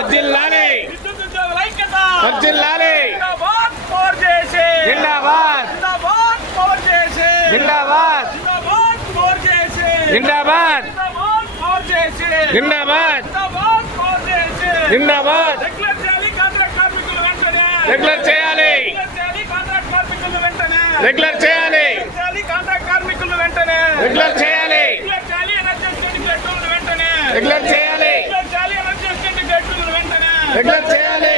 వర్ధిల్లాలి విద్యుత్ ఉద్యోగుల ఐక్యత వర్ధిల్లాలి జిందాబాద్ పవర్ చేసే జిందాబాద్ జిందాబాద్ పవర్ చేసే జిందాబాద్ జిందాబాద్ పవర్ చేసే జిందాబాద్ జిందాబాద్ పవర్ చేసే జిందాబాద్ జిందాబాద్ పవర్ చేసే జిందాబాద్ రెగ్యులర్ చేయాలి కాంట్రాక్ట్ కార్మికులు వెంటనే రెగ్యులర్ చేయాలి రెగ్యులర్ చేయాలి కాంట్రాక్ట్ కార్మికులు వెంటనే రెగ్యులర్ చేయాలి రెగ్యులర్ చేయాలి కాంట్రాక్ట్ కార్మికులు వెంటనే రెగ్యులర్ చేయాలి రెగ్యులర్ చేయాలి ఎనర్జీ గేట్లు వెంటనే రెగ్యులర్ చేయాలి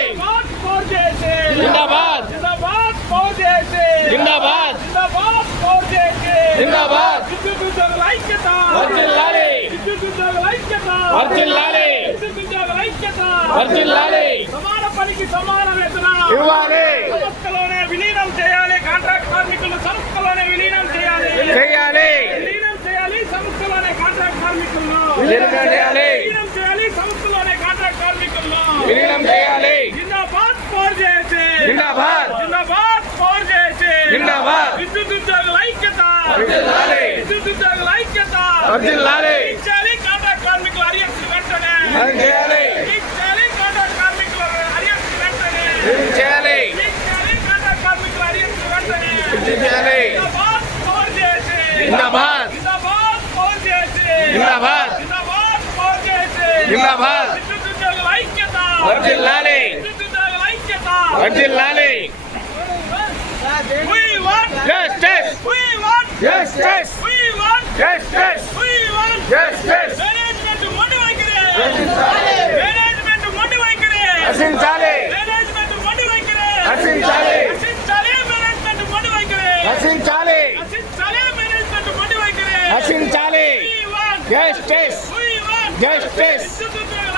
పవర్ చేసే జిందాబాద్ జిందాబాద్ పవర్ చేసే జిందాబాద్ జిందాబాద్ పవర్ చేసే జిందాబాద్ విద్యుత్ ఉద్యోగుల ఐక్యత వర్ధిల్లాలి విద్యుత్ ఉద్యోగుల ఐక్యత వర్ధిల్లాలి విద్యుత్ ఉద్యోగుల ఐక్యత వర్ధిల్లాలి సమాన పనికి సమాన వేతన ఇవ్వాలి సంస్థలోనే విలీనం చేయాలి కాంట్రాక్ట్ కార్మికులు సంస్థలోనే విలీనం చేయాలి చేయాలి విలీనం చేయాలి సంస్థలోనే కాంట్రాక్ట్ కార్మికులను విలీనం చేయాలి విలీనం చేయాలి సంస్థలోనే కాంట్రాక్ట్ కార్మికులను విలీనం చేయాలి జిందాబాద్ పవర్ చేసే జిందాబాద్ జిందాబాద్ పవర్ చేసే జిందాబాద్ విద్యుత్ ఉద్యోగుల ఐక్యత వర్ధిల్లాలి విద్యుత్ ఉద్యోగుల ఐక్యత వర్ధిల్లాలి ఇచ్చాలి కాంట్రాక్ట్ కార్మికుల అరియర్స్ వెంటనే చేయాలి ఇచ్చాలి కాంట్రాక్ట్ కార్మికుల అరియర్స్ వెంటనే చేయాలి ఇచ్చాలి కాంట్రాక్ట్ కార్మికుల అరియర్స్ వెంటనే చేయాలి జిందాబాద్ పవర్ చేసే జిందాబాద్ జిందాబాద్ పవర్ చేసే జిందాబాద్ జిందాబాద్ పవర్ చేసే జిందాబాద్ విద్యుత్ ఉద్యోగుల ఐక్యత వర్ధిల్లాలి విద్యుత్ ఉద్యోగుల ఐక్యత వర్ధిల్లాలి We want justice we want justice we want justice we want justice management మొండి వైఖరి రక్షించాలి మేనేజ్మెంట్ మొండి వైఖరి రక్షించాలి మేనేజ్మెంట్ మొండి వైఖరి రక్షించాలి రక్షించాలి మేనేజ్మెంట్ మొండి వైఖరి రక్షించాలి రక్షించాలి మేనేజ్మెంట్ మొండి వైఖరి రక్షించాలి We want justice we want justice విద్యుత్ ఉద్యోగుల